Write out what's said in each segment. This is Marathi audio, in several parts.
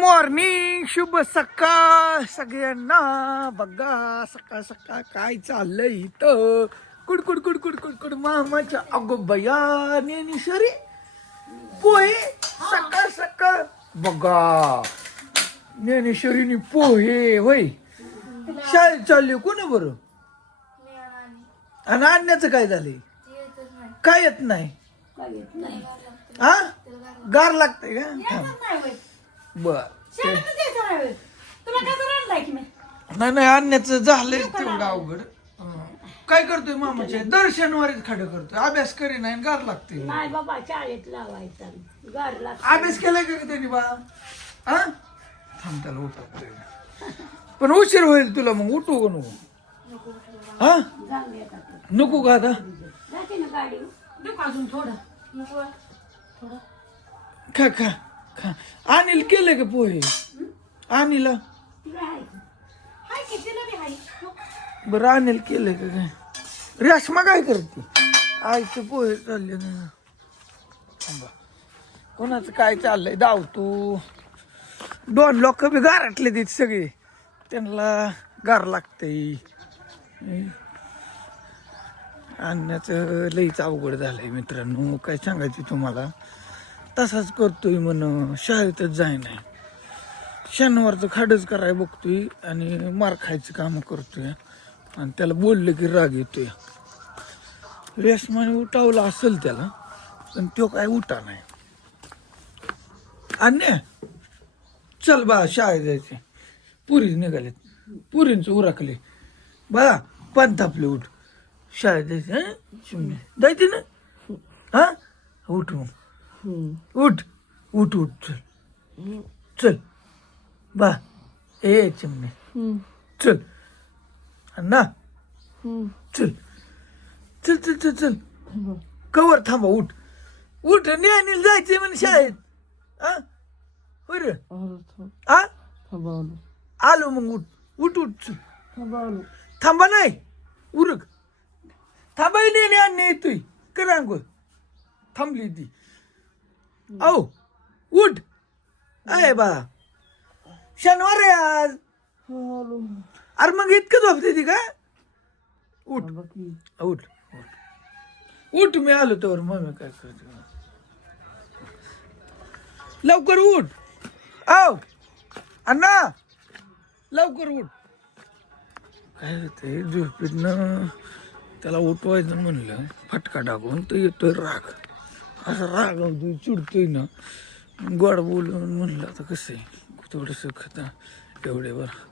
मॉर्निंग शुभ सकाळ सगळ्यांना बघा सकाळ सकाळ काय चाललंय इथं. कुड कुड कुड कुड कुड कुड मामाच्या अगो बया नेनेश्वरी पोहे सकाळ सकाळ. बघा ज्ञानेश्वरीने पोहे होय. शाळेत चालले कोण बरं? आणि आणण्याचं काय झालंय? काय येत नाही? हा गार लागतंय का? बर. नाही नाही आणण्याचं झालंय तेवढं अवघड. हं. काय करतोय मामाचे दर शनिवारीच खडं करतोय. अभ्यास करी नाही आणि गार लागते. नाही बाबा शाळेत लावायचा. गारला अभ्यास केलाय का त्यांनी बा? हा थांब त्याला उठवतोय पण उशीर होईल तुला मग उठू का नको? हा? जाऊन येतात नको का आता? जाते ना गाडी. अजून थोडं. खा खा. खा. अनिल केलं का पोहे? अनिल. बरं अनिल केलं का काय? रेश्मा काय करते? आईचं पोहे चालले ना. थांबा. कोणाचं काय चाललंय? धावतो दोन लोक बी गारटले देत सगळे. त्यांना गार लागतंय. आणण्याचं लईच अवघड झालंय मित्रांनो. काय सांगायचं तुम्हाला? तसाच करतोय म्हण शाळेतच जाय नाही शनिवारचं खाडच कराय बघतोय आणि मार खायचं काम करतोय. आणि त्याला बोललं की राग येतोय. रेशमाने उठावला असेल त्याला पण तो काय उठा नाही. आणि चल बा शाळेत जायचे पुरी निघालेत. पुरींचं उरकले. बा पंत थापले उठ. शाळेत जायचे हं? चिमणे जायचे ना? हा? उठ मग. उठ उठ उठ चल. चल. बा ए चिमणे. चल. अण्णा. चल. चल चल चल चल. कवर थांबा उठ. उठ नेहमी जायचंय म्हणे शाळेत. होय रे? आलो मग उठ. उठ उठ चल. थांबा नाही. उरक. थांबाय नेहमी अन्य येतोय. कर अंघोळ थांबली ती. आओ उठ. आहे बा. शनिवार आहे आज. अरे मग इतकं झोपते ती का? उठ. उठ. उठ मी आलो तर मग काय करते? लवकर उठ. आव अण्णा. लवकर उठ. काय होते झोपेतनं त्याला उठवायचं म्हणलं फटका टाकून तर येतोय राग. असा राग होतोय चिडतोय ना. गोड बोलून म्हणलं आता कसं आहे? थोडंसं खाता एवढे बरं.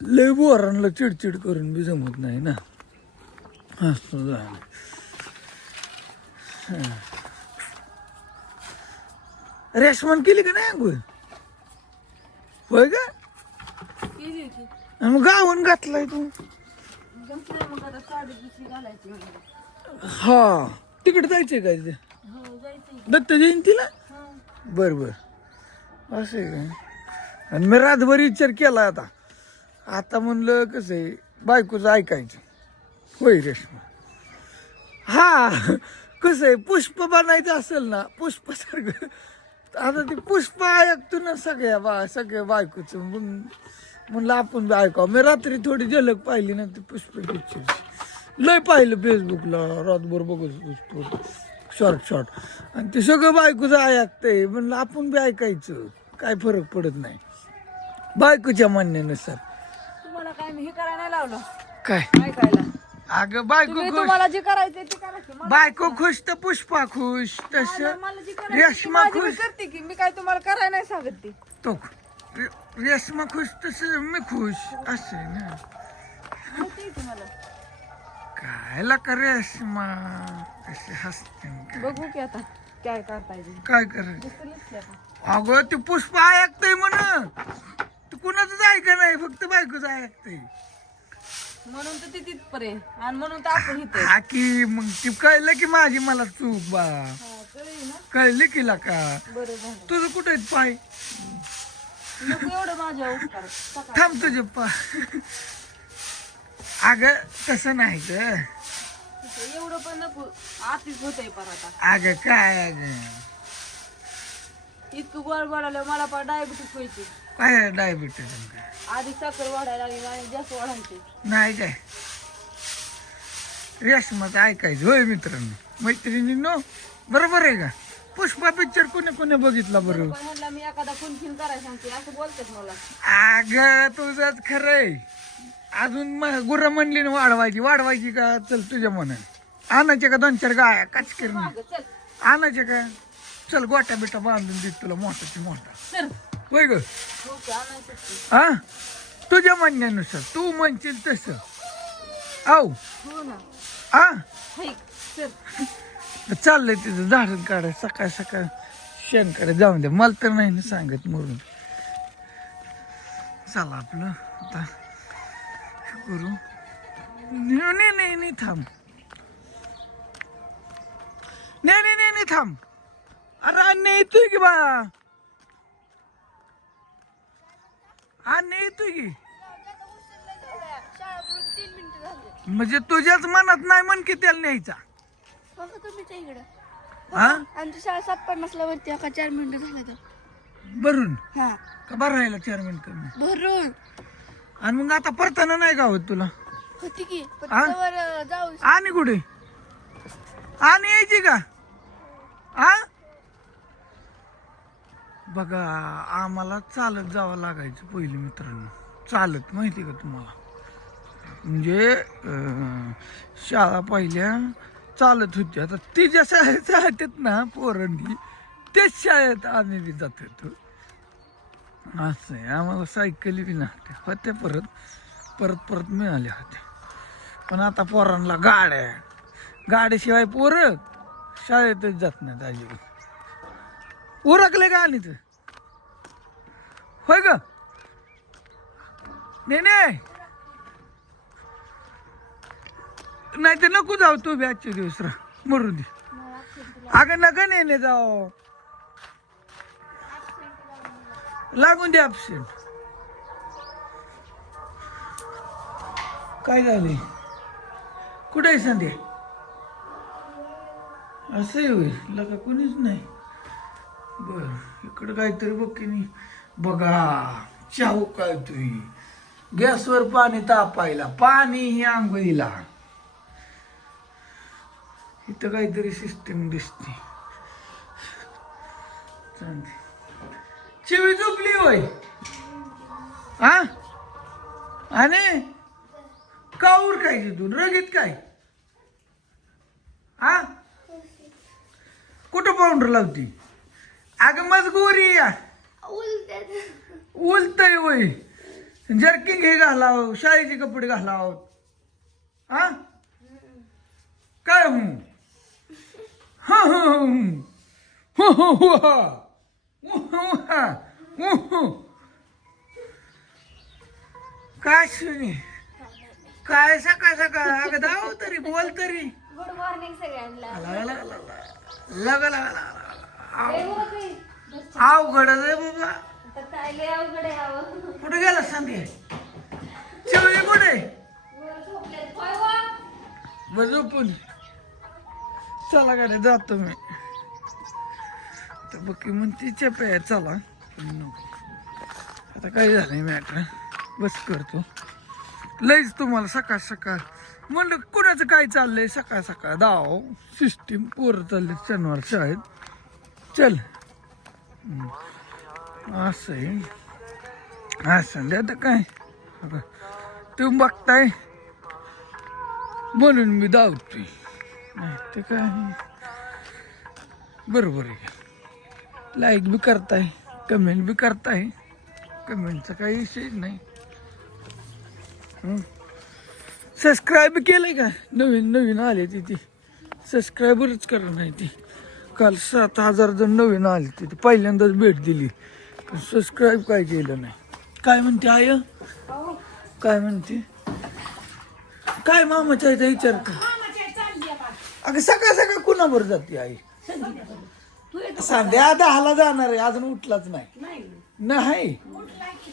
लय बोरांना चिडचिड करून बी जमत नाही ना. असं झालं. रेशमन केली का नाही अंघोळ? होय का? मग गावून घातलाय तू. हा. तिकडे जायचंय काय ते दत्त जयंतीला? बर बर. असं आहे का? आणि मी रातभर विचार केला आता. आता म्हणलं कसं आहे बायकोचं ऐकायचं. होय रेश्मा. हा कसं आहे पुष्प बनायचं असेल ना पुष्पासारखं आता ते पुष्प ऐकतो ना सगळ्या बा सगळ्या बायकोचं. मग म्हणलं आपण बी ऐकावं. मी रात्री थोडी झलक पाहिली ना ते पुष्प पिक्चर लय पाहिलं फेसबुकला रातभर बघत पुष्प. शॉर्ट शॉर्ट आणि ते सगळं बायकोचं ऐकतंय म्हणलं आपण बी ऐकायचं. काय फरक पडत नाही. बायकोच्या म्हणण्यानुसार. तुम्हाला काय मी हे करायला लावलं? काय? ऐकायला अगं बायको तुम्ही खुश. तुम्हाला जे करायचंय ते करा की. मला- बायको खुश तर पुष्पा खुश तस मला- मला जे करायचंय ते रेशमा माझी मी खुश. करते की मी काय तुम्हाला करायला नाही सांगत ती. तो रे- रेशमा खुश तस मी खुश असे ना. माहितीये की मला काय लका रेशमा कशी हसते न काय. बघू की आता काय करता येईल काय करायचं? दिसतं नसलं का? अगं ते पुष्प ऐकतय म्हण तू कुणाच ऐका नाही फक्त बायकोच ऐकतय. म्हणून तर ती तिथपर्यंत आणि म्हणून तर आपण इथं हा की मग ती कळलं की माझी मला चूक बा. कळलं ना? कळली की? बरं झालं. तुझं कुठे आहेत पाय? नको एवढं माझ्या उपकार. सकाळ थांब तुझे पाय. अगं तसं नाही ग. एवढं पण नको. आतीच आता. अगं काय अगं? इतकं गोड वाढवलं मला पण डायबिटीस व्हायची. काय डायबिटीज काय आधी साखर वाढायला लागली आणि जास्त वाढायची. नाही काय रेशमाचं ऐकायचं होय मित्रांनो? मैत्रिणींनो बरोबर आहे का? पुष्पा पिक्चर कोणी कोणी बघितला बरोबर पण म्हणलं मी एखादा फिन करायला सांगते. असं बोलतेच मला. अग तुझंच खरंय. अजून गुरं म्हणली ना वाढवायची. वाढवायची का? चल तुझ्या मन. आणायचे का दोन चार गाया? काच करून. चल. आणायचे का? चल गोट्या बिटा बांधून देत तुला मोठाची मोठा. होय ग? हो तुझ्या म्हणण्यानुसार. तू म्हणशील तसं. आव हो हा? चाललंय तिथं झाडून काढाय सकाळ सकाळ शेणकडे जाऊन दे. मला तर नाही ना सांगत मरून चला आपलं आता. करू? नाही नाही नाही थांब. नाही नाही नाही नाही थांब. अरे अन्य येतोय की बा? अन्य येतोय की? म्हणजे तुझ्याच मनात नाही म्हण की त्याला न्यायचा. हा? आमची शाळा सात पन्नासला वरती अका चार मिनिटं झालं तर? भरून? हा. का बरं राहिला चार मिनिट? कमी भरून. आणि मग आता परताना नाही का होत तुला. होती की पण? त्यावर, अं, जाऊ. आणि कुठे? आणि यायची का? आ? बघा आम्हाला चालत जावं लागायचं पहिले मित्रांनो. चालत माहिती का तुम्हाला? म्हणजे अं, शाळा पहिल्या चालत होती. आता ती ज्या शाळेत आहेत ना पोरांनी तेच शाळेत आम्ही बी जात होतो. असं आहे. आम्हाला सायकली बी नव्हत्या होत्या परत. परत परत मिळाल्या होत्या पण आता पोरांना गाड्या गाड्याशिवाय पोरं शाळेतच जात नाहीत अजिबात. उरकले का आणि तर होय ग? नाही नाही तर नको जाऊ तू बी आजचे दिवस राह मरू दे. अगं नका नेणे जाऊ. लागून द्या अपसेंट काय झाले? कुठे आहे संध्या? असंही होईल लगा कोणीच नाही. बर इकडं काहीतरी बघ की नाही. बघा चाहू काय तुम्ही गॅसवर पाणी तापायला पाणी ही आंघोळीला. इथं काहीतरी सिस्टीम दिसते. चालते चिवी झोपली होय. हा? आणि काऊर काय तिथून? रगीत काय? हा? कुठं पाऊंडर लावती? अगं मज गोरी या. उलतय होय. जर्किंग हे घालाव शाळेचे कपडे घालाव. हा? काय हू हा हा. हो हो हो हा. काय सुनी? काय सकाळ सकाळ? अगं धाव तरी बोल तरी. गुड मॉर्निंग सगळ्यांना. लगा लगा लगा लगा लगा. अवघडच आहे बाबा. काय लय अवघड आहे. कुठे गेला सांगे? चिवळी कुठे. बरं झोपून. चला गाड्या जातो मी. तर बघी म्हणते चेप्या चला. नको. आता काय झालंय मॅटर बस करतो. लईच तुम्हाला सकाळ सकाळ म्हणलं कुणाचं काय चाललंय? सकाळ सकाळ दाव. सिस्टीम पोरं चालले शनिवार शाळेत. चल. असं आहे. असं आता काय? आता तुम्ही बघताय. म्हणून मी धावतोय. ते काय? बरोबर आहे. लाईक बी करताय कमेंट बी करताय. कमेंटचा काही विषय नाही. सबस्क्राईब केलंय का? नवीन नवीन आले ती सबस्क्रायबरच करा नाही ती. काल सात हजार जण नवीन आले तिथे पहिल्यांदाच भेट दिली. पण सबस्क्राईब काय केलं नाही. काय म्हणते आय काय म्हणते? काय मामाच्या विचार कर. आहे. अगं सकाळ सकाळ कुणावर जाते आई? संध्या दहाला जाणार आहे अजून उठलाच नाही. नाही. नाही? उठला की.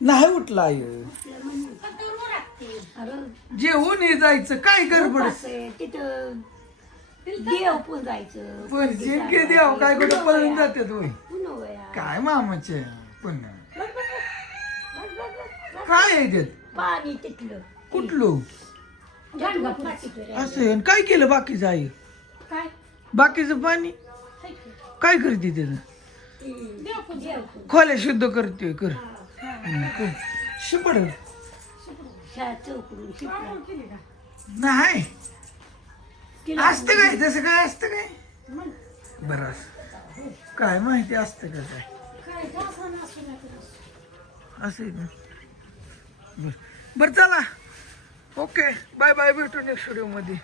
नाही उठला आई. पण दूर उरकते. जेवून हे जायचं काय गडबड? तिथं देव पण जायचं. पण जिंके देव काय कुठं पळून पुन्हा वया. काय मामाचे पण. काय आहे त्यात पाणी तिथलं. कुठलं? गाणगापुराचं. असं आहे. आणि काय केलं बाकीचं आई? काय? बाकीचं पाणी? काय करते त्याचं खोल्या शुद्ध करते कर. शिपड. नाही. असतं काय? तसं काय असतं काय? बरं असं. काय माहिती असतं का काय? असं आहे का? बरं. बरं चला. ओके. बाय बाय भेटू नेक्स्ट व्हिडिओमध्ये